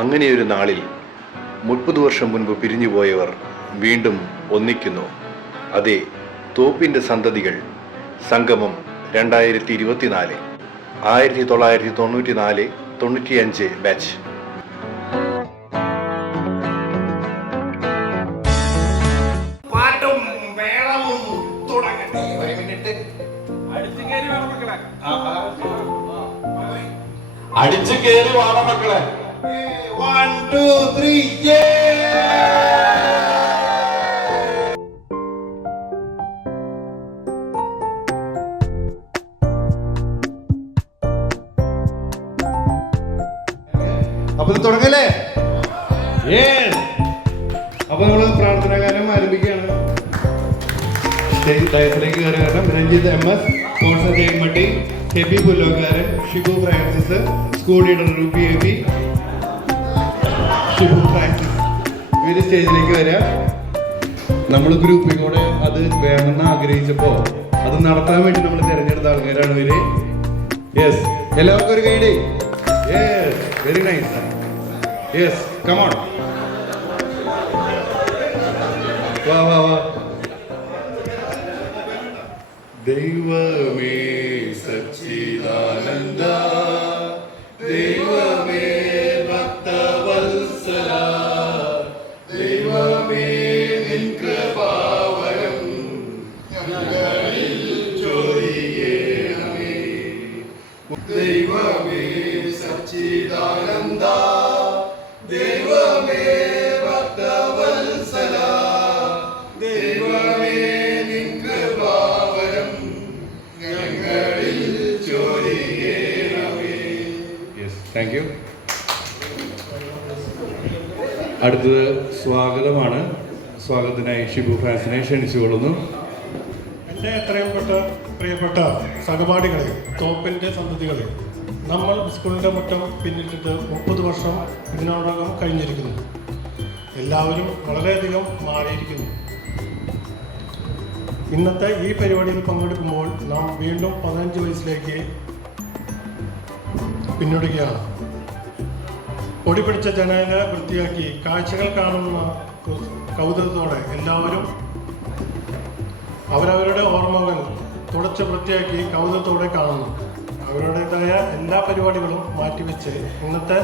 അങ്ങനെയൊരു നാളിൽ 30 വർഷം മുൻപ് പിരിഞ്ഞുപോയവർ വീണ്ടും ഒന്നിക്കുന്നു. അതെ, തോപ്പിൻ്റെ സന്തതികൾ സംഗമം 2024, 1994-95 ബാച്ച്. പാട്ടും മേളവും തുടങ്ങട്ടെ. ഒരു മിനിറ്റ്. അടിച്ചു കയറി വാണ മക്കളെ. 1 2 3 അപ്പൊ തുടങ്ങല്ലേ? അപ്പൊ നമ്മള് പ്രാർത്ഥനാകാലം ആരംഭിക്കുകയാണ്. ഡയത്തിലേക്ക് കയറി വരണം. രഞ്ജിത്ത് MS, കോൺസെൻട്രേറ്റ് മട്ടി, ഹെബി പുല്ലോക്കാരൻ, Shibu Francis, school leader Ruby AB, Shibu Francis ഇവര് സ്റ്റേജിലേക്ക് വരാം. നമ്മൾ ഗ്രൂപ്പിൽ കൂടെ അത് വേണമെന്ന് ആഗ്രഹിച്ചപ്പോ അത് നടത്താൻ വേണ്ടി നമ്മൾ തിരഞ്ഞെടുത്ത ആൾക്കാരാണ് ഇവര്. യെസ്, എല്ലാവർക്കും ഒരു കൈഡി. Yes, very nice. Yes, come on. വാ വാ വാ. ദൈവമേ സച്ചിദാനന്ദ, ദൈവമേ ഭക്തവത്സല, ദൈവമേ നിൻ കൃപാവരം ഞങ്ങളിൽ ചൊരിയണമേ. ദൈവമേ സച്ചിദാനന്ദ, ദൈവമേ ഭക്തവത്സല, ദൈവമേ നിൻ കൃപാവരം ഞങ്ങളിൽ ചൊരിയണമേ. Yes, thank you. അടുത്തത് സ്വാഗതമാണ്. സ്വാഗതത്തിനായി ഷിബു ഫാൻസിനെ ക്ഷണിച്ചുകൊള്ളുന്നു. എൻ്റെ എത്രയും പ്രിയപ്പെട്ട സഹപാഠികളെ, തോപ്പിൻ്റെ സന്തതികളെ, നമ്മൾ സ്കൂളിൻ്റെ മുറ്റം പിന്നിട്ടിട്ട് 30 വർഷം ഇതിനോടകം കഴിഞ്ഞിരിക്കുന്നു. എല്ലാവരും വളരെയധികം മാറിയിരിക്കുന്നു. ഇന്നത്തെ ഈ പരിപാടിയിൽ പങ്കെടുക്കുമ്പോൾ നാം വീണ്ടും 15 വയസ്സിലേക്ക് പിന്നിടുകയാണ്. പൊടി പിടിച്ച ജനല വൃത്തിയാക്കി കാഴ്ചകൾ കാണുന്ന കൗതുകത്തോടെ എല്ലാവരും അവരവരുടെ ഓർമ്മകൾ തുടച്ച് വൃത്തിയാക്കി കൗതുകത്തോടെ കാണുന്നു. അവരുടേതായ എല്ലാ പരിപാടികളും മാറ്റിവെച്ച് ഇന്നത്തെ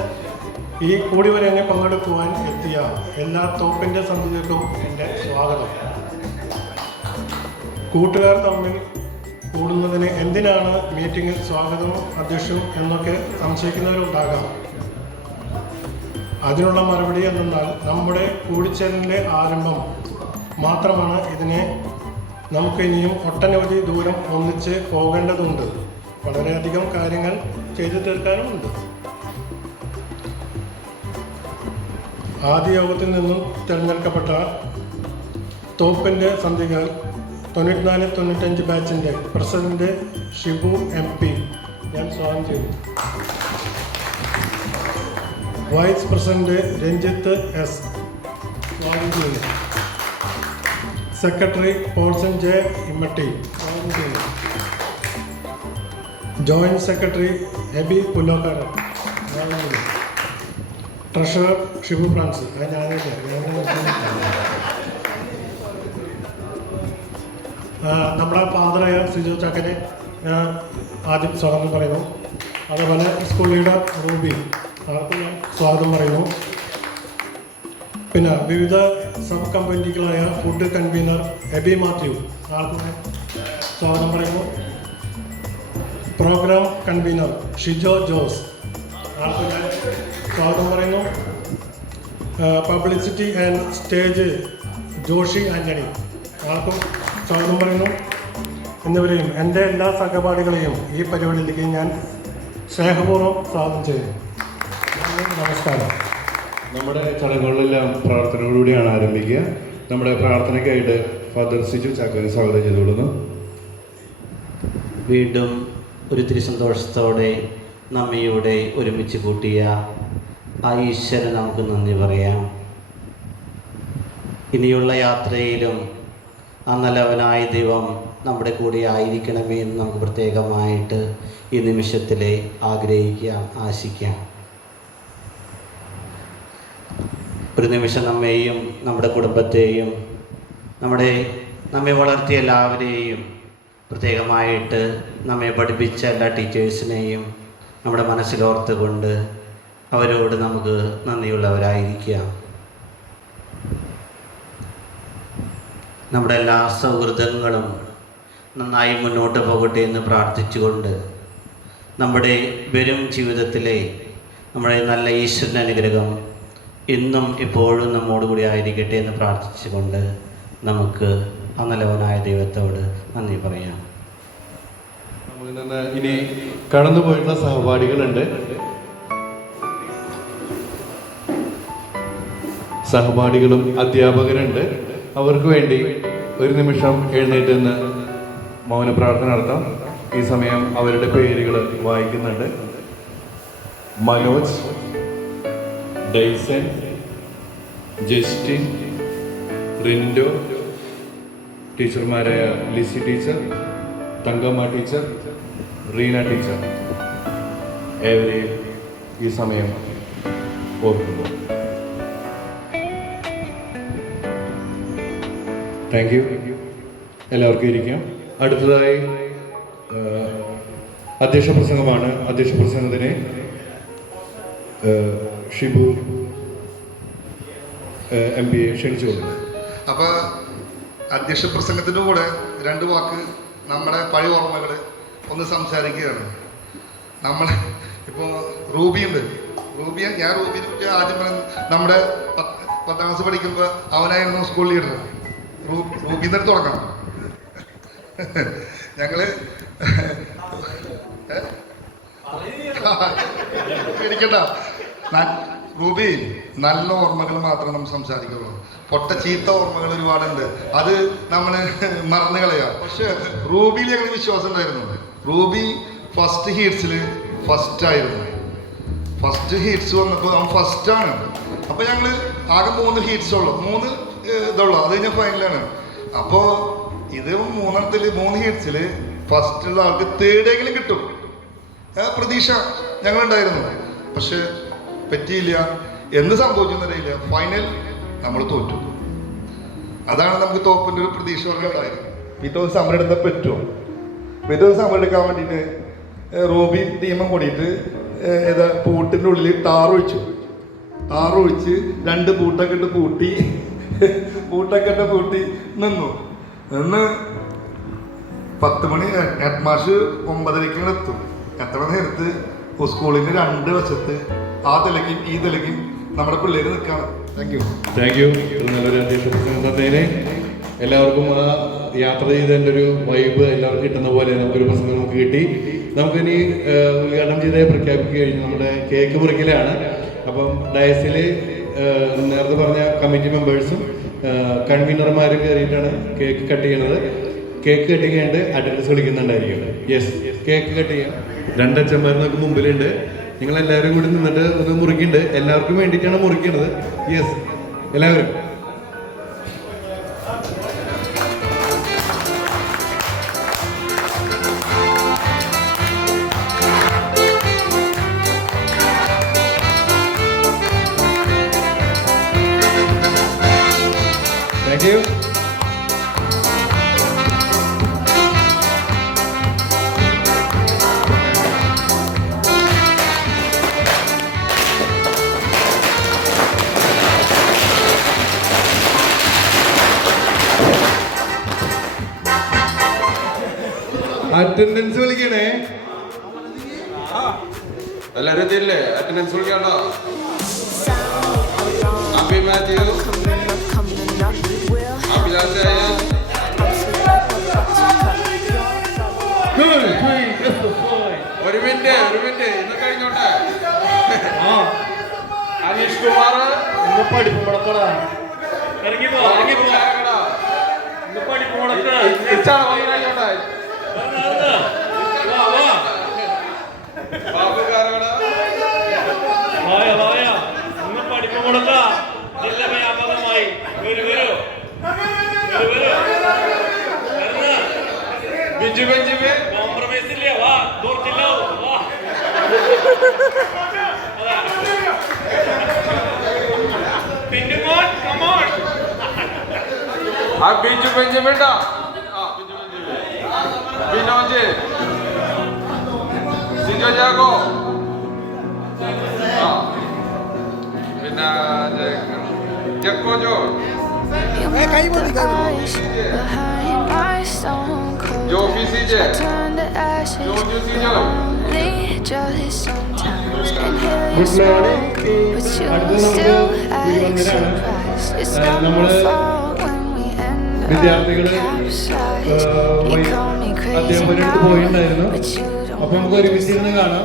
ഈ കൂടിവരനെ പങ്കെടുക്കുവാൻ എത്തിയ എല്ലാ തോപ്പിൻ്റെ സന്തതികൾക്കും എൻ്റെ സ്വാഗതം. കൂട്ടുകാർ തമ്മിൽ കൂടുന്നതിന് എന്തിനാണ് മീറ്റിങ്ങിൽ സ്വാഗതവും അധ്യക്ഷവും എന്നൊക്കെ സംശയിക്കുന്നവരുണ്ടാകാം. അതിനുള്ള മറുപടി എന്തെന്നാൽ നമ്മുടെ കൂടിച്ചേരലിൻ്റെ ആരംഭം മാത്രമാണ്. ഇതിനെ നമുക്ക് ഇനിയും ഒട്ടനവധി ദൂരം ഒന്നിച്ച് പോകേണ്ടതുണ്ട്. വളരെയധികം കാര്യങ്ങൾ ചെയ്തു തീർക്കാനുമുണ്ട്. ആദ്യ യോഗത്തിൽ നിന്നും തിരഞ്ഞെടുക്കപ്പെട്ട തോപ്പിൻ്റെ സന്ധികൾ 94-95 ബാച്ചിൻ്റെ പ്രസിഡന്റ് ഷിബു MP ഞാൻ സ്വാഗതം ചെയ്തു. വൈസ് പ്രസിഡന്റ് രഞ്ജിത്ത് S സ്വാഗതം ചെയ്യുന്നു. സെക്രട്ടറി പോൾസൺ J ഇമ്മട്ടി സ്വാഗതം ചെയ്യുന്നു. ജോയിന്റ് സെക്രട്ടറി ഹെബി പുല്ലോക്കാരൻ സ്വാഗതം ചെയ്യുന്നു. ട്രഷറർ ഷിബു ഫ്രാൻസിസ് നമ്മുടെ ഫാദറായ സിജോ ചാക്കനെ ഞാൻ ആദ്യം സ്വാഗതം പറയുന്നു. അതുപോലെ സ്കൂൾ ലീഡർ റൂബി ആർക്കും ഞാൻ സ്വാഗതം പറയുന്നു. പിന്നെ വിവിധ സബ് കമ്മിറ്റികളായ ഫുഡ് കൺവീനർ എബി മാത്യു ആർക്കും ഞാൻ സ്വാഗതം പറയുന്നു. പ്രോഗ്രാം കൺവീനർ ഷിജോ ജോസ് ആർക്കും ഞാൻ സ്വാഗതം പറയുന്നു. Publicity and stage Joshi Antony ആർക്കും സ്വാഗതം പറയുന്നു. എന്നിവരെയും എൻ്റെ എല്ലാ സഹപാഠികളെയും ഈ പരിപാടിയിലേക്ക് ഞാൻ സ്നേഹപൂർവ്വം സ്വാഗതം ചെയ്യുന്നു. നമസ്കാരം. നമ്മുടെ ചടങ്ങുകളെല്ലാം പ്രാർത്ഥനയോടുകൂടിയാണ് ആരംഭിക്കുക. നമ്മുടെ പ്രാർത്ഥനയ്ക്കായിട്ട് ഫാദർ സിജു ചാക്കോനെ സ്വാഗതം ചെയ്തുകൊള്ളുന്നു. വീണ്ടും ഒരിത്തിരി സന്തോഷത്തോടെ നമ്മയുടെ ഒരുമിച്ച് കൂട്ടിയ ആ ഈശ്വരൻ നമുക്ക് നന്ദി പറയാം. ഇനിയുള്ള യാത്രയിലും ആ നല്ലവനായ ദൈവം നമ്മുടെ കൂടെ ആയിരിക്കണമേ എന്ന് നമുക്ക് പ്രത്യേകമായിട്ട് ഈ നിമിഷത്തിൽ ആഗ്രഹിക്കാം, ആശിക്കാം. ഒരു നിമിഷം നമ്മെയും നമ്മുടെ കുടുംബത്തെയും നമ്മെ വളർത്തിയ എല്ലാവരെയും പ്രത്യേകമായിട്ട് നമ്മെ പഠിപ്പിച്ച എല്ലാ ടീച്ചേഴ്സിനെയും നമ്മുടെ മനസ്സിലോർത്തുകൊണ്ട് അവരോട് നമുക്ക് നന്ദിയുള്ളവരായിരിക്കാം. നമ്മുടെ എല്ലാ സൗഹൃദങ്ങളും നന്നായി മുന്നോട്ട് പോകട്ടെ എന്ന് പ്രാർത്ഥിച്ചുകൊണ്ട് നമ്മുടെ വരും ജീവിതത്തിലെ നമ്മുടെ നല്ല ഈശ്വരൻ്റെ അനുഗ്രഹം ഇന്നും ഇപ്പോഴും നമ്മോടുകൂടി ആയിരിക്കട്ടെ എന്ന് പ്രാർത്ഥിച്ചുകൊണ്ട് നമുക്ക് ആ നല്ലവനായ ദൈവത്തോട് നന്ദി പറയാം. നമ്മളിൽ നിന്ന് ഇനി കടന്നുപോയിട്ടുള്ള സഹപാഠികളുണ്ട്. സഹപാഠികളും അധ്യാപകരുണ്ട്. അവർക്ക് വേണ്ടി ഒരു നിമിഷം എഴുന്നേറ്റ് നിന്ന് മൗന പ്രാർത്ഥന നടത്താം. ഈ സമയം അവരുടെ പേരുകൾ വായിക്കുന്നുണ്ട്. മനോജ്, ഡൈസൻ, ജസ്റ്റിൻ, റിൻഡോ, ടീച്ചർമാരായ Lizzy teacher, Thankamma teacher, Reena teacher, ഏവരെയും ഈ സമയം ഓർക്കുന്നു. Thank you. എല്ലാവർക്കും ഇരിക്കാം. അടുത്തതായി അധ്യക്ഷ പ്രസംഗമാണ്. അധ്യക്ഷ പ്രസംഗത്തിന് ഷിബു MP ക്ഷണിച്ചു കൊടുക്കുന്നു. അപ്പോൾ അധ്യക്ഷ പ്രസംഗത്തിൻ്റെ കൂടെ 2 വാക്ക് നമ്മുടെ പഴയ ഓർമ്മകൾ ഒന്ന് സംസാരിക്കുകയാണ്. നമ്മൾ ഇപ്പോൾ റൂബിയുണ്ട്. ഞാൻ റൂബിനെ പറ്റി ആദ്യം നമ്മുടെ 10ാം ക്ലാസ് പഠിക്കുമ്പോൾ അവനായിരുന്നു സ്കൂൾ ലീഡർ. റൂബിന്ന് തുടങ്ങാം. ഞങ്ങള് പേടിക്കണ്ട. റൂബി, നല്ല ഓർമ്മകൾ മാത്രം നമ്മൾ സംസാരിക്കുള്ളൂ. പൊട്ട ചീത്ത ഓർമ്മകൾ ഒരുപാടുണ്ട്. അത് നമ്മൾ മറന്നു കളയാം. പക്ഷെ റൂബിയിൽ ഞങ്ങൾ വിശ്വാസം ഉണ്ടായിരുന്നു. റൂബി ഫസ്റ്റ് ഹീറ്റ്സിൽ ഫസ്റ്റായിരുന്നു. ഫസ്റ്റ് ഹീറ്റ്സ് വന്നപ്പോൾ അവൻ ഫസ്റ്റാണ്. അപ്പോൾ ഞങ്ങൾ ആകെ 3 ഹീറ്റ്സ് ഉള്ളു, 3 ഇതുള്ളൂ. അത് കഴിഞ്ഞാൽ ഫൈനലാണ്. അപ്പോൾ ഇത് 3 ഹീറ്റ്സിൽ ഫസ്റ്റുള്ള ആൾക്ക് 3rd കിട്ടും പ്രതീക്ഷ ഞങ്ങളുണ്ടായിരുന്നു. പക്ഷെ പറ്റിയില്ല. എന്ത് സംഭവിച്ചെന്നറിയില്ല. ഫൈനൽ നമ്മൾ തോറ്റു. അതാണ് നമുക്ക് തോപ്പിൻ്റെ ഒരു പ്രതീക്ഷ ഉണ്ടായത്. പിറ്റേ ദിവസം സമരം എടുത്താൽ പറ്റുമോ? പിറ്റേ ദിവസം സമരം എടുക്കാൻ വേണ്ടിയിട്ട് റോബി ടീമും കൂടിയിട്ട് പൂട്ടിൻ്റെ ഉള്ളിൽ ടാറൊഴിച്ച് 2 പൂട്ടൊക്കെ ഇട്ട് പൂട്ടി നിന്ന് 10 മണി ഹെഡ് മാഷ് 9:30 എത്തും. എത്ര നേരത്ത് സ്കൂളിൻ്റെ 2 വശത്ത് ആ തലയ്ക്കും ഈ തലയ്ക്കും നമ്മുടെ പിള്ളേർ നിൽക്കുകയാണ്. Thank you. നല്ലൊരു അധ്യക്ഷ പ്രസംഗം തന്നതിന് എല്ലാവർക്കും ആ യാത്ര ചെയ്തതിൻ്റെ ഒരു വൈബ് എല്ലാവർക്കും കിട്ടുന്ന പോലെ നമുക്കൊരു പ്രസംഗം നമുക്ക് കിട്ടി. നമുക്കിനി ഉദ്ഘാടനം ചെയ്ത് പ്രഖ്യാപിക്കുക കഴിഞ്ഞു. നമ്മുടെ കേക്ക് മുറിക്കലാണ്. അപ്പം ഡയസിൽ നേരത്തെ പറഞ്ഞ കമ്മിറ്റി മെമ്പേഴ്സും കൺവീനർമാരും കയറിയിട്ടാണ് കേക്ക് കട്ട് ചെയ്യണത്. കേക്ക് കട്ട് ചെയ്യാണ്ട് അറ്റൻഡൻസ് വിളിക്കുന്നുണ്ടായിരിക്കും. യെസ്, കേക്ക് കട്ട് ചെയ്യാം. 2 അച്ഛന്മാർ നമുക്ക് മുമ്പിലുണ്ട്. നിങ്ങൾ എല്ലാവരും കൂടി നിന്നിട്ട് ഒന്ന് മുറിക്കുന്നുണ്ട്. എല്ലാവർക്കും വേണ്ടിയിട്ടാണ് മുറിക്കുന്നത്. യെസ്, എല്ലാവരും. Thank you. അറ്റൻഡൻസ് വിളിക്കണേ. എല്ലാവരും എത്തിയില്ലേ? അറ്റൻഡൻസ് വിളിക്കാണ്ടോ? അഭി മാത്യു, അഭിലാഷായ, ഒരു മിനിറ്റ് ഇന്ന് കഴിഞ്ഞോട്ടെ. അനീഷ് കുമാർ പഠിപ്പ് മുടക്കടാ. പിന്നെ ആ ബിജു ബെഞ്ചമിൻ ബിനോജ് സിജോ ജാഗോ പിന്നെ ജക്കോ ജോ Jofi CJ Joju Sijo good morning. നമ്മള് വിദ്യാർത്ഥികള് അധ്യാപകരുടെ അടുത്ത് പോയിട്ടുണ്ടായിരുന്നു. അപ്പൊ നമുക്ക് ഒരുമിച്ചിരുന്ന് കാണാം.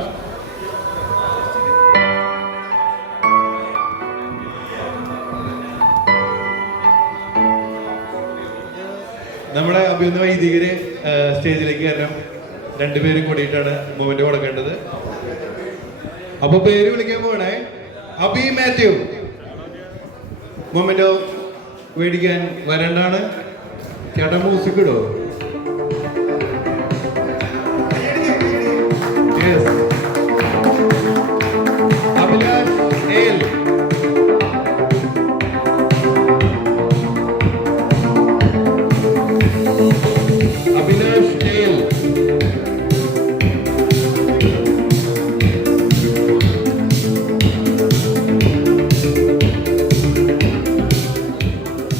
നമ്മുടെ അഭിനന്ദ വൈദികര് സ്റ്റേജിലേക്ക് വരണം. രണ്ടുപേരും കൂടിയിട്ടാണ് മൂവ്മെന്റ് കൊടുക്കേണ്ടത്. അപ്പൊ പേര് വിളിക്കാൻ പോകണേ. അബി മാത്യു മൊമെന്റോ മേടിക്കാൻ വരണ്ടാണ്. ചേട്ടാ മ്യൂസിക് ഇടോ? അഭിലാഷ് എൽ, അഭിലാഷ് എൽ,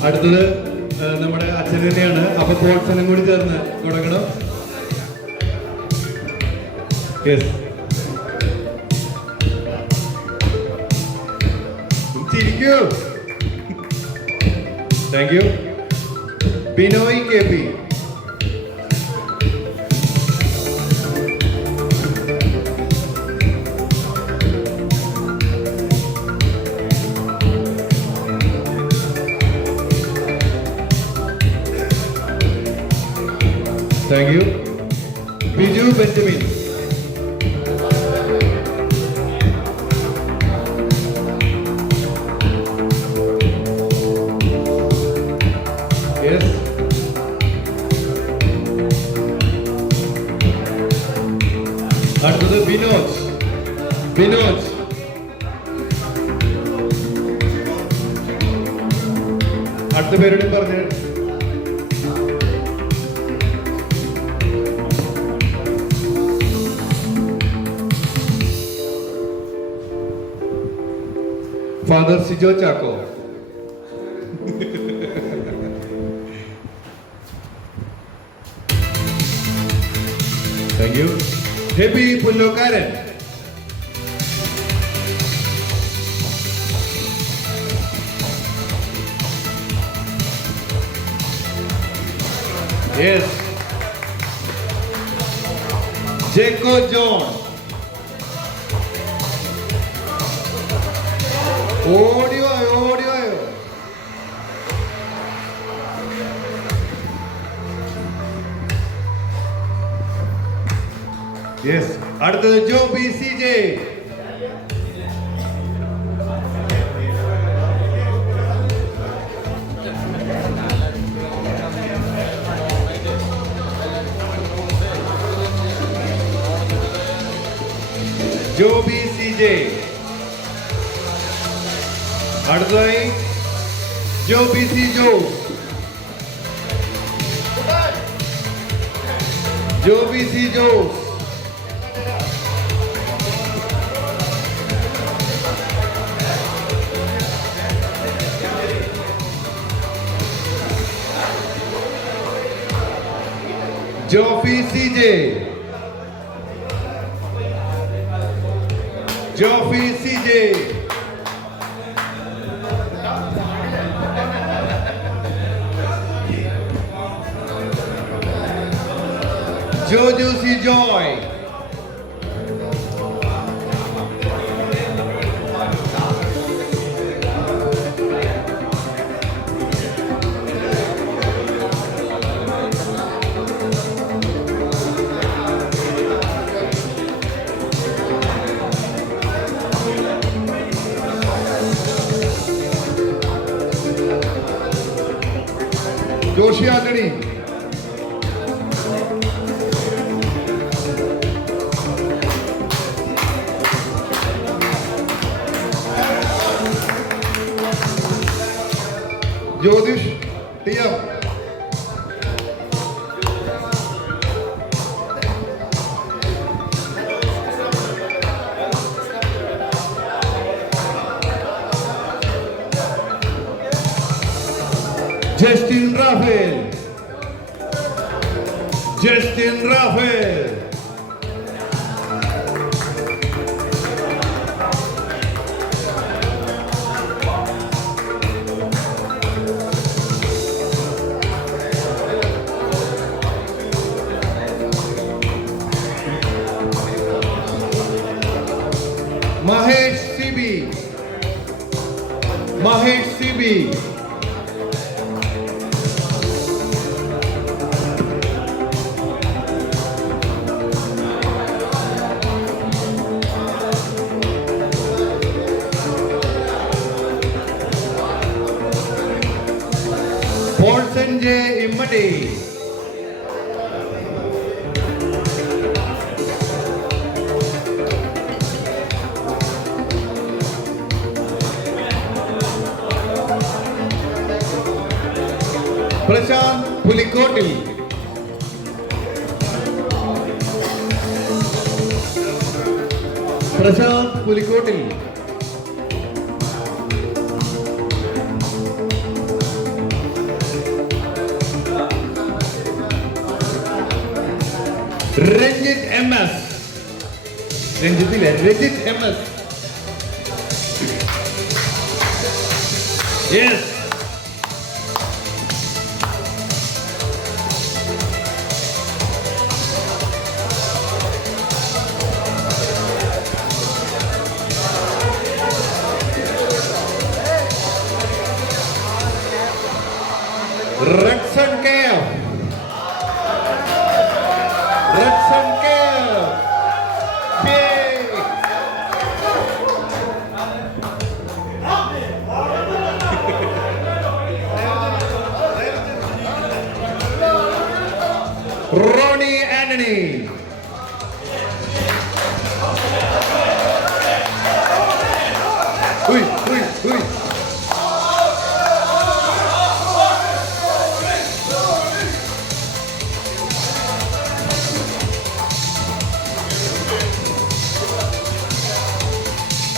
അടുത്തത് നമ്മുടെ അച്ഛൻ തന്നെയാണ്. അപ്പൊ പ്രോത്സാഹനം കൂടി ചേർന്ന് തുടങ്ങണം. ചിരിക്കൂ. Thank you. Binoy K P, thank you. Biju Benjamin, yes. അടുത്തത് ബിനോജ്. ബിനോജ്, അടുത്ത പേരോട് പറഞ്ഞു. Father Sijo Chacko, thank you. Hebi Pullokaran, yes. Jacko John, ഓടിവായോ ഓടിവായോ. യെസ്. അടുത്തത് Joby C J, Joby C J. അടുത്തതായി Joby C Jose, Joby C Jose. Jofy C J, Jofy C J. Joju C Joy, Joshy Antony, Jyothish T M, Justin Raphael. Justin Raphael. Mahesh CB. Mahesh CB. Paul Sanjay Immadi. Prashant Pulikoti. Prashant Pulikoti. Ranjit MS. Ranjit MS. Yes. Rexon KF. Rexon KF. Yay. Ronnie Anthony. Hui.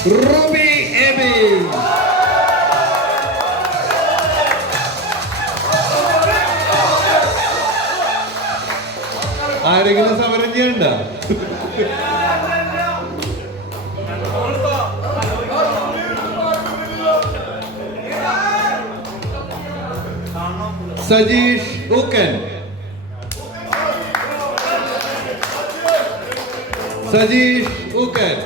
Ruby Amy. ആരെങ്കിലും സമരം ചെയ്യണ്ട? Sajeesh ഊക്കൻ. Sajeesh ഊക്കൻ.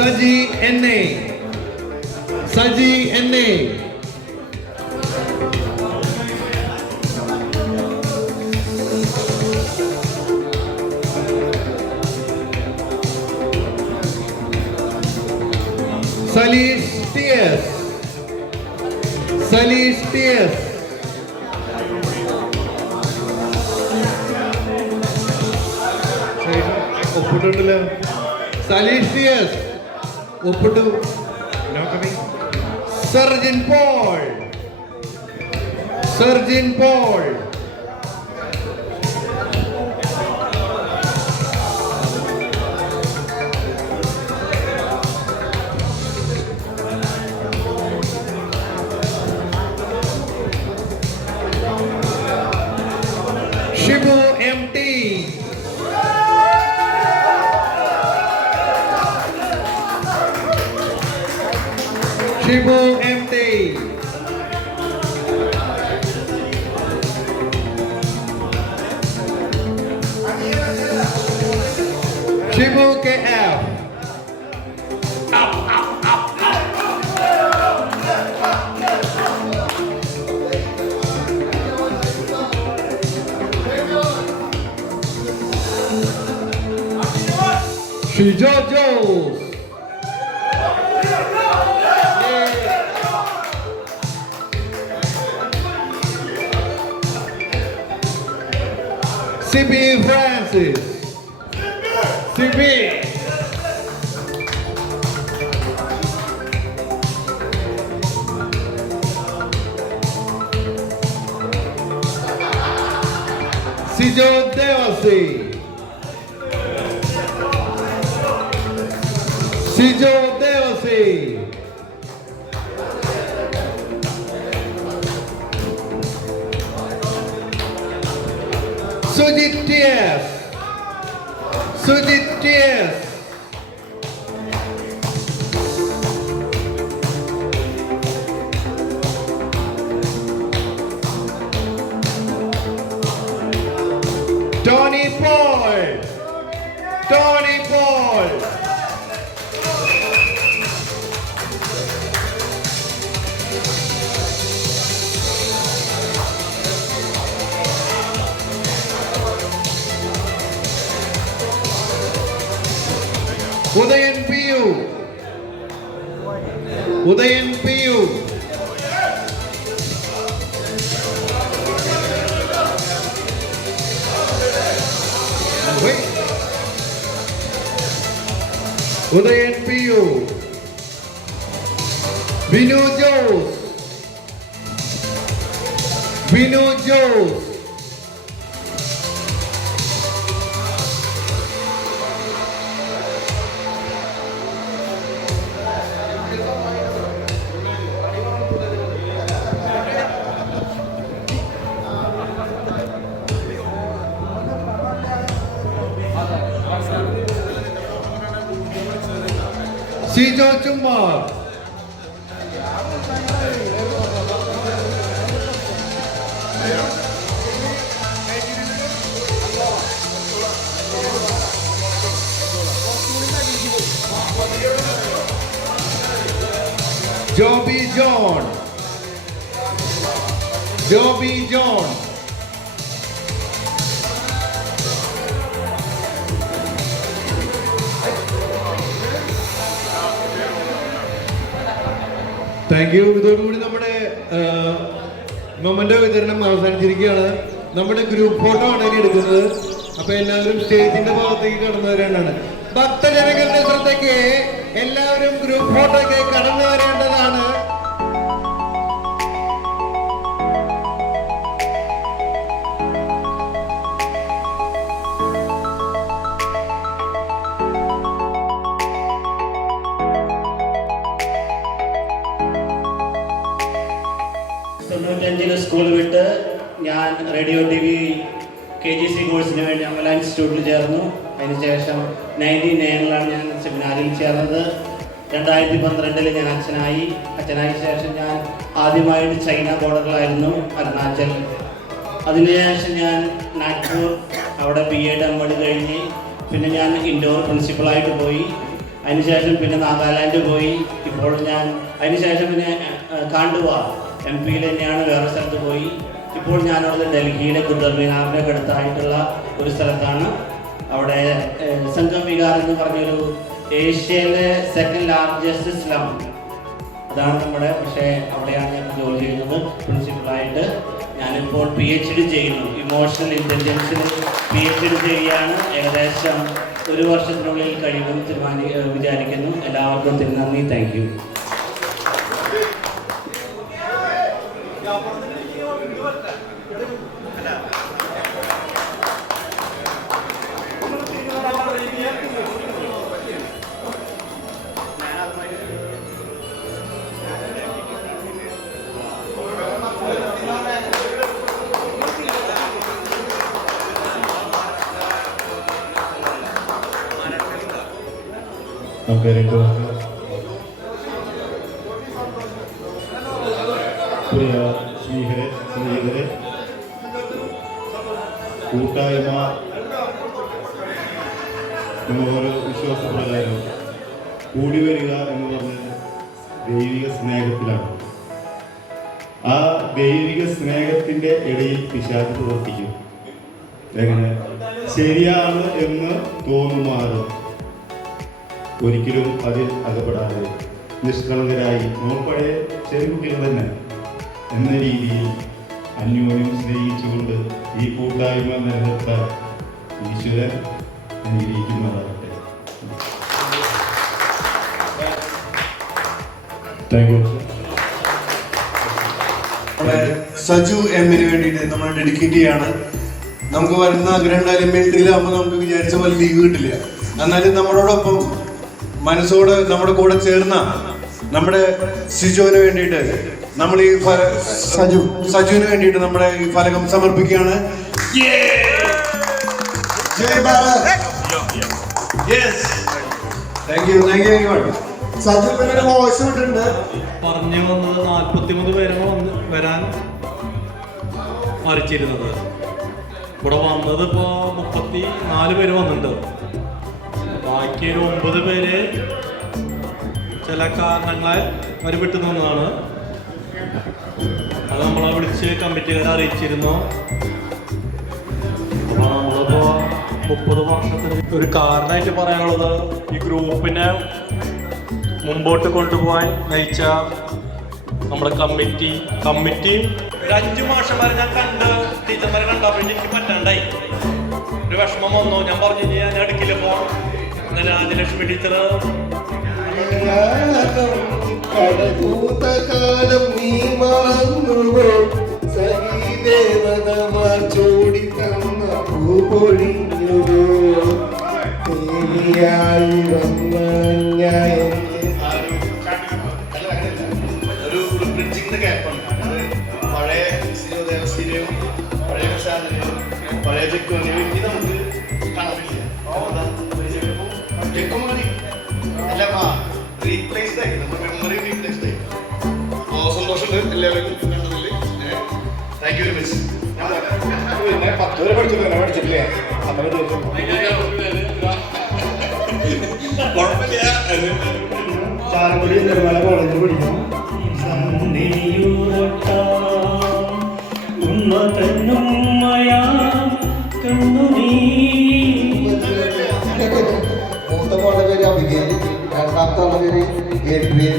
Saji N.A. Saji N.A. Salish T.S. Salish T.S. ഒപ്പിട്ടുണ്ടല്ലോ. Saleesh T.S. ഒപ്പിട്ടു. Sarjin Paul. Sarjin Paul. Shibu MT. Shibu MT. Shibu KF. Shijojos. CB Francis. CB. Sijo Devasi, Sijo Devasi, Sujith TS, Sujith TS, Tony Paul, Tony Paul, Udayan PU, Udayan PU, Udayan PU, Binu Jose, Binu Jose, Sijo Chumar, Joby John, Joby John, thank you. ഇതോടുകൂടി നമ്മുടെ memento വിതരണം അവസാനിച്ചിരിക്കുകയാണ്. നമ്മുടെ group photo ആണ് ഇനി എടുക്കുന്നത്. അപ്പൊ എല്ലാവരും സ്റ്റേജിന്റെ ഭാഗത്തേക്ക് കടന്നു വരേണ്ടതാണ്. ഭക്തജനങ്ങളുടെ ശ്രദ്ധയ്ക്ക് എല്ലാവരും ഗ്രൂപ്പ് ഫോട്ടോയ്ക്ക് കടന്നു വരേണ്ടതാണ്. സ്കൂൾ വിട്ട് ഞാൻ റേഡിയോ TV KGC കോഴ്സിന് വേണ്ടി അമല ഇൻസ്റ്റിറ്റ്യൂട്ടിൽ ചേർന്നു. അതിനുശേഷം 99ലാണ് ഞാൻ സെമിനാറിൽ ചേർന്നത്. 2012 ഞാൻ അച്ഛനായ ശേഷം ഞാൻ ആദ്യമായിട്ട് ചൈന ബോർഡറിലായിരുന്നു, അരുണാചൽ. അതിനുശേഷം ഞാൻ നാഗ്പൂർ അവിടെ BEd MD കഴിഞ്ഞ് പിന്നെ ഞാൻ ഇൻഡോർ പ്രിൻസിപ്പളായിട്ട് പോയി. അതിനുശേഷം പിന്നെ നാഗാലാൻഡ് പോയി. ഇപ്പോൾ ഞാൻ അതിനുശേഷം പിന്നെ കാണ്ടുവ MP തന്നെയാണ്, വേറെ സ്ഥലത്ത് പോയി. ഇപ്പോൾ ഞാനവിടെ ഡൽഹിയിലെ കുത്തബ് മിനാറിൻ്റെ അടുത്തായിട്ടുള്ള ഒരു സ്ഥലത്താണ്. അവിടെ സംഗം വിഹാർ എന്ന് പറഞ്ഞൊരു ഏഷ്യയിലെ 2nd ലാർജസ്റ്റ് സ്ലം, അതാണ് നമ്മുടെ. പക്ഷേ അവിടെയാണ് ഞാൻ ജോലി ചെയ്യുന്നത് പ്രിൻസിപ്പളായിട്ട്. ഞാനിപ്പോൾ PhD ചെയ്യുന്നു, ഇമോഷണൽ ഇൻ്റലിജൻസിൽ PhD ചെയ്യുകയാണ്. ഏകദേശം 1 വർഷത്തിനുള്ളിൽ കഴിയുമെന്ന് വിചാരിക്കുന്നു. എല്ലാവർക്കും നന്ദി. Thank you. നമുക്ക് രണ്ട് വാക്ക്. പ്രിയ സ്നേഹിതരെ, കൂട്ടായ്മ എന്ന ഓരോ വിശ്വാസപ്രകാരം കൂടി വരിക എന്ന് പറഞ്ഞത് ദൈവിക സ്നേഹത്തിലാണ്. ആ ദൈവിക സ്നേഹത്തിൻ്റെ ഇടയിൽ പിശാച് പ്രവർത്തിക്കും. എങ്ങനെ? ശരിയാണ് എന്ന് തോന്നുമാറും ഒരിക്കലും അതിൽ അകപ്പെടാതെ നിഷ്കളങ്കരായി നോപ്പഴയ ചെറുകുട്ടികൾ തന്നെ എന്ന രീതിയിൽ അന്യോന്യം സ്നേഹിച്ചുകൊണ്ട് ഈ കൂട്ടായ്മ നിലനിർത്താൻ ഈശ്വരൻ അനുഗ്രഹിക്കുന്നതാകട്ടെ. Thank you. നമ്മുടെ സജു എമ്മിന് വേണ്ടിയിട്ട് നമ്മൾ ഡെഡിക്കേറ്റ് ചെയ്യാണ്. നമുക്ക് വരുന്ന ആഗ്രഹം ഉണ്ടായാലും മിലിറ്ററിയിലാകുമ്പോൾ നമുക്ക് വിചാരിച്ച പോലെ ലീവ് കിട്ടില്ല. എന്നാലും നമ്മളോടൊപ്പം മനസ്സോട് നമ്മുടെ കൂടെ ചേർന്ന നമ്മുടെ സിജോന് വേണ്ടിയിട്ട് നമ്മൾ ഈ സജുവിന് വേണ്ടിയിട്ട് നമ്മുടെ ഈ ഫലകം സമർപ്പിക്കുകയാണ്. പറഞ്ഞു വന്നത് 43 പേരാണ് വരാൻ മറിച്ചിരുന്നത്. ഇവിടെ വന്നത് ഇപ്പോൾ 34 പേര് വന്നിട്ടുണ്ട്. ബാക്കി ഒരു 9 പേര് ചില കാരണങ്ങളാൽ അവർ വിട്ടു നിന്നതാണ്. അത് നമ്മളെ വിളിച്ച് കമ്മിറ്റിക്കാരെ അറിയിച്ചിരുന്നു. അപ്പോൾ നമ്മളിപ്പോൾ 30 വർഷത്തിന് ഒരു കാരണമായിട്ട് പറയാനുള്ളത് ഈ ഗ്രൂപ്പിനെ മുമ്പോട്ട് കൊണ്ടുപോകാൻ നയിച്ച നമ്മുടെ കമ്മിറ്റിയും ഒരു 5 മാഷന്മാരെ ഞാൻ ടീച്ചർമാരെ കണ്ടപ്പോൾ എനിക്ക് പറ്റാണ്ടായി. ഒരു വിഷമം വന്നു. ഞാൻ പറഞ്ഞു ഞാൻ അടുക്കില്ല പോകാം. രാജലക്ഷ്മി ടീച്ചർ കടകൂതകാലം നീ മറന്നുവോ സഹീദേവതമാർ ചോടി തന്ന പൂപൊഴിഞ്ഞുവോ ദേവിയായി വന്ന ഞാൻ ഒരു ബ്രിഡ്ജിങ്ങിന്റെ ഗ്യാപ്പാണ്. പഴയ ദേവസ്ഥയിലെയും പഴയ പ്രസാദനെയും പഴയ ജക്കുവിനെയും ഇനി നമുക്ക് കാണാനില്ല. ജക്കുമാരി അല്ല റീപ്ലേസ്ഡ് ആയി, നമ്മുടെ മെമ്മറി റീപ്ലേസ്ഡ് ആയി. സന്തോഷമുണ്ട് എല്ലാവരും കണ്ടതിൽ. Thank you very much. പിന്നെ 10 വരെ പഠിച്ചിട്ടില്ലേ? അത്ര ചാലക്കുടി നിർമ്മല കോളേജിൽ പഠിക്കണം. മൂത്ത മോളുടെ പേര് അഭിഗേൽ, രണ്ടാമത്തെ ആളുടെ പേര് ഏപ്രിൽ,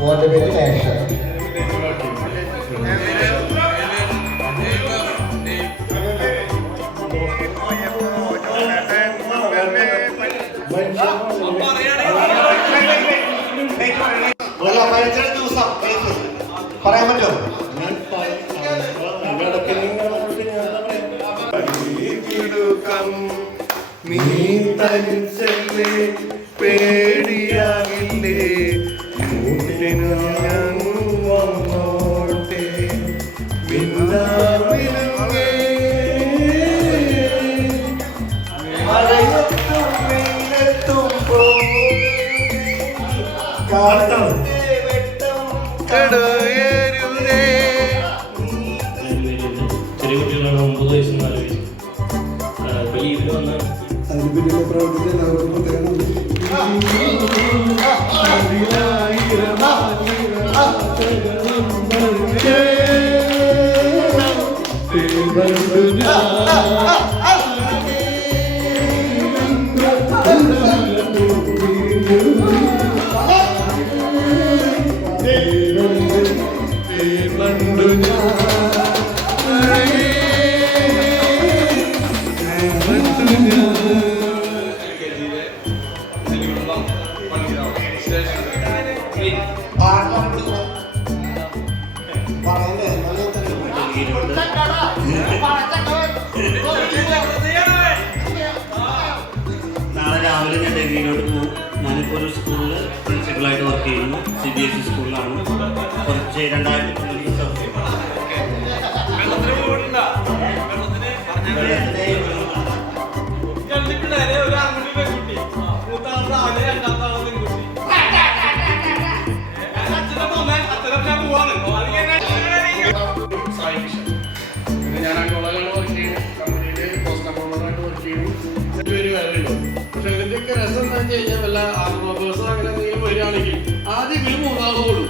മോന്റെ പേര് നേഷ. പറയാൻ പറ്റുമോ? നീ തനിച്ചല്ലേ പേടിയാകില്ലേ വന്നോട്ടെ മിന്നാമിനുങ്ങേ മഴയത്തും വെയിലത്തുമ്പോൾ കടയരുതേ. ചെറിയ കുട്ടികളാണ് 9 വയസ്സും 4 വയസ്സും. ലീവിൽ വന്ന് അതിന് പിന്നിലെ പ്രവർത്തിച്ച് എല്ലാവർക്കും പ്രത്യേകം നാളെ രാവിലെ ഞാൻ ഡൽഹിയിലോട്ട് പോകും. ഞാനിപ്പോൾ ഒരു സ്കൂളിൽ പ്രിൻസിപ്പളായിട്ട് വർക്ക് ചെയ്യുന്നു. CBSE സ്കൂളിലാണ്. കുറച്ച് 2000 ഞാൻ അങ്കോളയിലാണ് വർക്ക് ചെയ്യുന്നത്. കമ്പനിയിൽ പോസ്റ്റ് കൺട്രോളറായിട്ട് വർക്ക് ചെയ്യുന്നു. 2 പേര് വരലുള്ളൂ. പക്ഷെ ഇതിൻ്റെയൊക്കെ രസം എന്താ വെച്ച് കഴിഞ്ഞാൽ വല്ല ആർമോബേഴ്സോ അങ്ങനെ എന്തെങ്കിലും വരികയാണെങ്കിൽ ആദ്യം ഇവര് 3 ആളോടും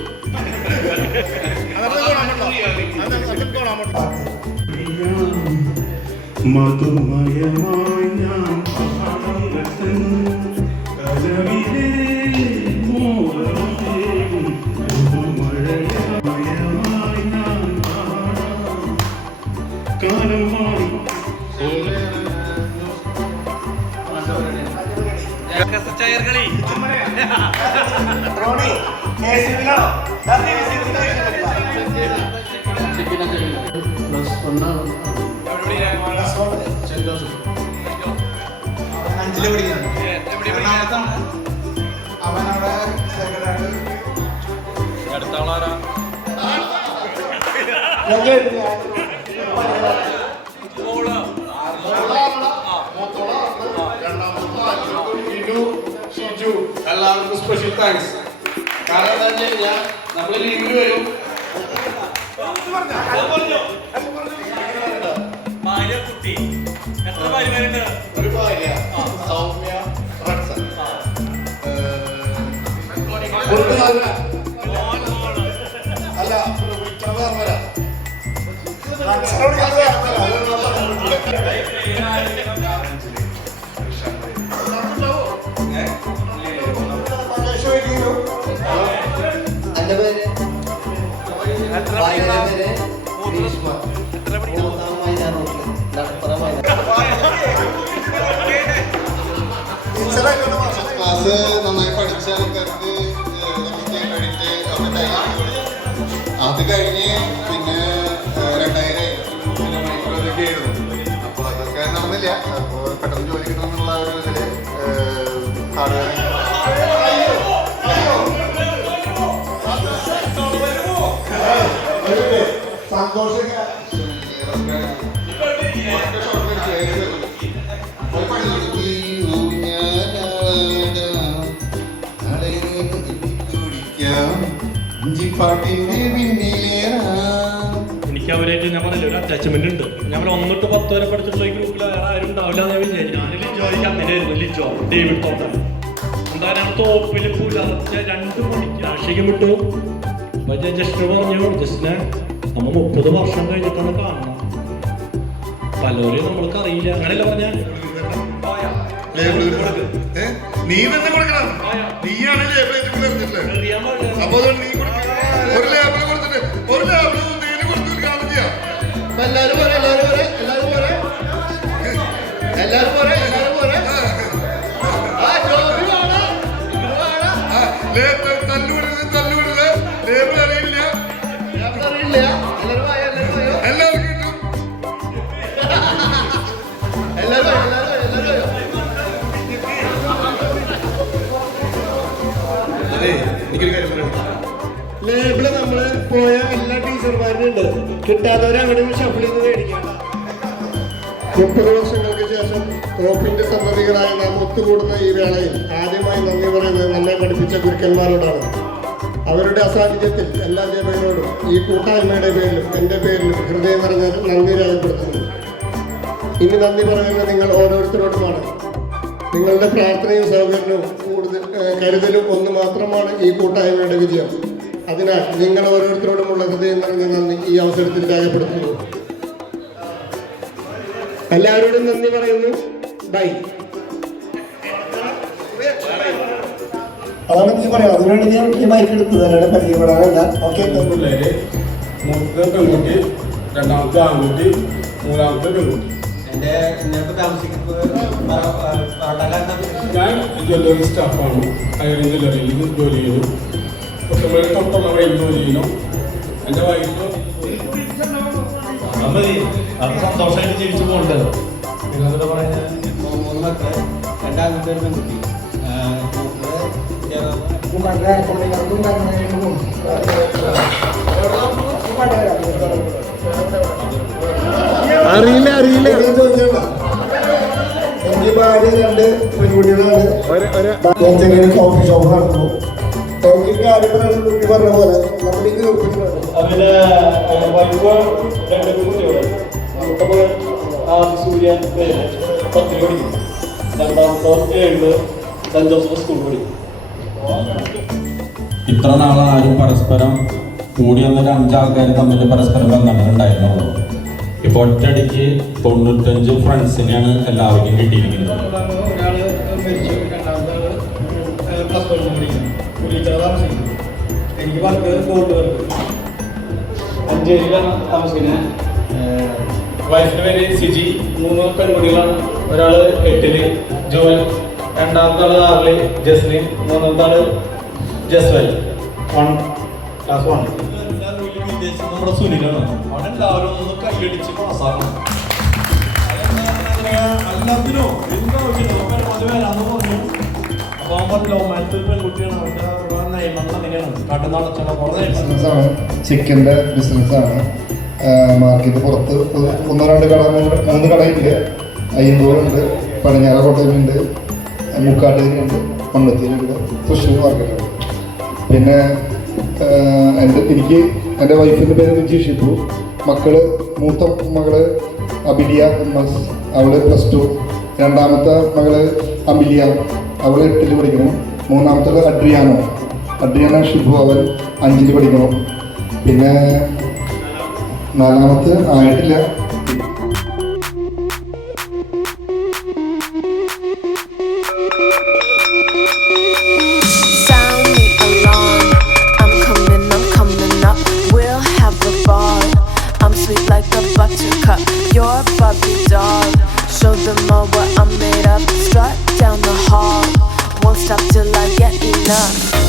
മധുമയമായി ഞാൻ +1 ജോസ് 5ല് പഠിക്കുന്നു. അവനവിടെ സെക്രട്ടറി അടുത്ത ആളാരാ? എല്ലാവർക്കും സ്പെഷ്യൽ താങ്ക്സ്. കാരണം എന്താ വെച്ച് കഴിഞ്ഞാൽ നമ്മൾ ലീവിന് വരും. ഒരു ഭാര്യ സൗമ്യ റക്സൻ. അല്ല എൻ്റെ പേര് ക്ലാസ് നന്നായി പഠിച്ച ആൾക്കാർക്ക് നമുക്ക് ക്രെഡിറ്റ് അത് കഴിഞ്ഞ് പിന്നെ 2000 പിന്നെ മണിക്കൂറൊക്കെ ആയിരുന്നു. അപ്പോൾ അതൊക്കെ നടന്നില്ല. അപ്പോൾ പെട്ടെന്ന് ജോലി കിട്ടണമെന്നുള്ള ഒരു ഇതിൽ ഹാർഡ് എനിക്ക് അവരായിട്ട് ഞാൻ പറഞ്ഞില്ല ഒരു അറ്റാച്ച്മെന്റ് ഉണ്ട്. ഞാൻ 1 to 10 വരെ പഠിച്ചിട്ടുള്ള ഈ ഗ്രൂപ്പിൽ വേറെ ആരും ഉണ്ടാവില്ല എന്ന് ഞാൻ വിചാരിച്ചു. ഞാൻ ലിജോയ്ക്ക് അങ്ങനെയായിരുന്നു. ലിജോ ഡേവിഡ് തോട്ടം എന്തായാലും തോപ്പിൽ പുലർച്ചെ 2 മണിക്ക് രാഷ്ട്രീയം വിട്ടു. ജസ്റ്റ് പറഞ്ഞു ജസ്റ്റിനെ നമ്മൾ 30 വർഷം കഴിഞ്ഞിട്ടാണ് കാണണം. പലരെയും നമ്മൾക്ക് അറിയില്ല. അങ്ങനെയല്ല പറഞ്ഞ നീ തന്നെ കൊടുക്കണം. നീയാണ് ലേബിൾ അപ്പൊ നീ ഒരു ലേബിൾ കൊടുത്തിട്ട് ഒരു ലേബിൾ കൊടുത്തിട്ട് കാണും ചെയ്യാം. എല്ലാവരും പോരെ എല്ലാവരും പോരെ എല്ലാവരും പോരെ എല്ലാവരും പോരെ എല്ലാവരും പോരെ തല്ലുവിടരുത്. ലേബിൾ അറിയില്ല. അറിയില്ല. എല്ലാവരും പോയോ എല്ലാവർക്കും കിട്ടും. എല്ലാവരും പോയോ എനിക്കൊരു കാര്യം പറയാം. ലേബിള് നമ്മള് പോയ എല്ലാ ടീച്ചർമാരും ഉണ്ട്. കിട്ടാത്തവരെ അവിടെ ഷഫിൾ ചെയ്ത് മേടിക്കാം. 30 വർഷങ്ങൾക്ക് ശേഷം തോപ്പിന്റെ സന്തതികളായ നാം ഒത്തുകൂടുന്ന ഈ വേളയിൽ ആദ്യമായി നന്ദി പറയുന്നത് നമ്മെ പഠിപ്പിച്ച ഗുരുക്കന്മാരോടാണ്. അവരുടെ അസാന്നിധ്യത്തിൽ എല്ലാ ജനങ്ങളോടും ഈ കൂട്ടായ്മയുടെ പേരിലും എൻ്റെ പേരിലും ഹൃദയം നിറഞ്ഞ നന്ദി രേഖപ്പെടുത്തുന്നു. ഇനി നന്ദി പറയുന്നത് നിങ്ങൾ ഓരോരുത്തരോടുമാണ്. നിങ്ങളുടെ പ്രാർത്ഥനയും സൗകര്യവും കൂടുതൽ കരുതലും ഒന്ന് മാത്രമാണ് ഈ കൂട്ടായ്മയുടെ വിജയം. അതിനാൽ നിങ്ങൾ ഓരോരുത്തരോടുമുള്ള ഹൃദയം നിറഞ്ഞ നന്ദി ഈ അവസരത്തിൽ രേഖപ്പെടുത്തുന്നു. എല്ലാവരോടും നന്ദി പറയുന്നു. ബൈ. അതാണ് എനിക്ക് പറയാം. അതിനുവേണ്ടി ഞാൻ ഈ ബൈക്ക് എടുത്തത് അല്ലാതെ പരിചയപ്പെടാനല്ല. ഓക്കെ. പിള്ളേര് മൂത്ത പെൺകുട്ടി, രണ്ടാമത്തെ ആൺകുട്ടി, മൂന്നാമത്തെ പെൺകുട്ടി. ഞാൻ ജ്വല്ലറി സ്റ്റാഫാണ്. അയർ ജ്വല്ലറിയിൽ ജോലി ചെയ്തു. തൊട്ടുള്ള ജോലി ചെയ്യുന്നു. എൻ്റെ വൈഫ് സന്തോഷമായിട്ട് ജീവിച്ചു പോകണ്ടത്. നിങ്ങളെന്താ പറയുന്നത്? 3 മക്കൾ, രണ്ടാമത്തെ ഒരു പെൺകുട്ടി. അറിയില്ല എനിക്ക് ഭാര്യ 2 പെൺകുട്ടികളാണ്. കോഫി ഷോപ്പ് നടത്തുന്നു. പറഞ്ഞ പോലെ നമ്മുടെ ഈ ഗ്രൂപ്പിൽ അതിന് വൈഫ് 2 കുട്ടികൾ. സൂര്യൻ 10 പഠിക്കും. രണ്ടാമത്തെ 7 സെന്റ് ജോസഫ് സ്കൂൾ പഠിക്കും. ഇത്ര നാളെ ആരും പരസ്പരം കൂടി വന്നൊരു 5 ആൾക്കാർ തമ്മിൽ പരസ്പരം ബന്ധങ്ങളുണ്ടായിരുന്നുള്ളൂ. ഇപ്പോൾ ഒറ്റയടിക്ക് 95 ഫ്രണ്ട്സിനെയാണ് എല്ലാവർക്കും കിട്ടിയിരിക്കുന്നത്. ഒരാള് മരിച്ചു. രണ്ടാമത്തെ പ്ലസ് 1 പഠിക്കുന്നു. താമസിക്കുന്നു. എനിക്ക് വർക്ക് ഗോൾഡ് വർക്ക് അഞ്ചേരിയിലാണ് താമസിക്കുന്നത്. വൈഫിൻ്റെ പേര് സിജി. 3 പെൺകുട്ടികളാണ്. ഒരാൾ 8-ല് ജോൽ, രണ്ടാമത്തെ ആൾ 6-ല് ജസ്ലിൻ, മൂന്നാമത്തെ ആൾ ജസ്വൽ. ക്ലാസ് 1. നമ്മുടെ സുനിലാണ്. അവിടെ എല്ലാവരും ഒന്ന് കൈയടിച്ച് പാസ്സാക്കണം. എല്ലാത്തിനും എന്താ പരമാവധി വരാന്ന് പറഞ്ഞു. അപ്പോൾ അവൻ പറഞ്ഞു ലോമാനത്തിൽ പെൺകുട്ടിയാണ്, അവരുടെ നിയമങ്ങൾ അങ്ങനെയാണ്, കാട്ടിൽ നടച്ചണം കുറേ ബിസിനസ്സാണ്, ചിക്കൻ്റെ ബിസിനസ്സാണ്. മാർക്കറ്റ് പുറത്ത് 1-2 കട 3 കടയുണ്ട്. അയ്യന്തോളുണ്ട്, പടിഞ്ഞാറക്കോട്ടയിലുണ്ട്, മുക്കാട്ടേരിയുണ്ട്, മണ്ണത്തിയിലുണ്ട്, തൃശ്ശൂർ മാർക്കറ്റുണ്ട്. പിന്നെ എനിക്ക് എൻ്റെ വൈഫിൻ്റെ പേര് വിജി ഷിപ്പു. മൂത്ത മകള് അബിലിയ MS, അവള് +2. രണ്ടാമത്തെ മകള് അബിലിയ, അവൾ 8ൽ പഠിക്കുന്നു. മൂന്നാമത്തെ അഡ്രിയാന ഷിബു, അവൻ 5ൽ പഠിക്കുന്നു. പിന്നെ 4ാമത്തെ ആയിട്ടില്ല. Sound the alarm, I'm coming up, we'll have a ball. I'm sweet like a buttercup, you're a Barbie doll. Show them all what I'm made of, strut down the hall, won't stop till I get enough.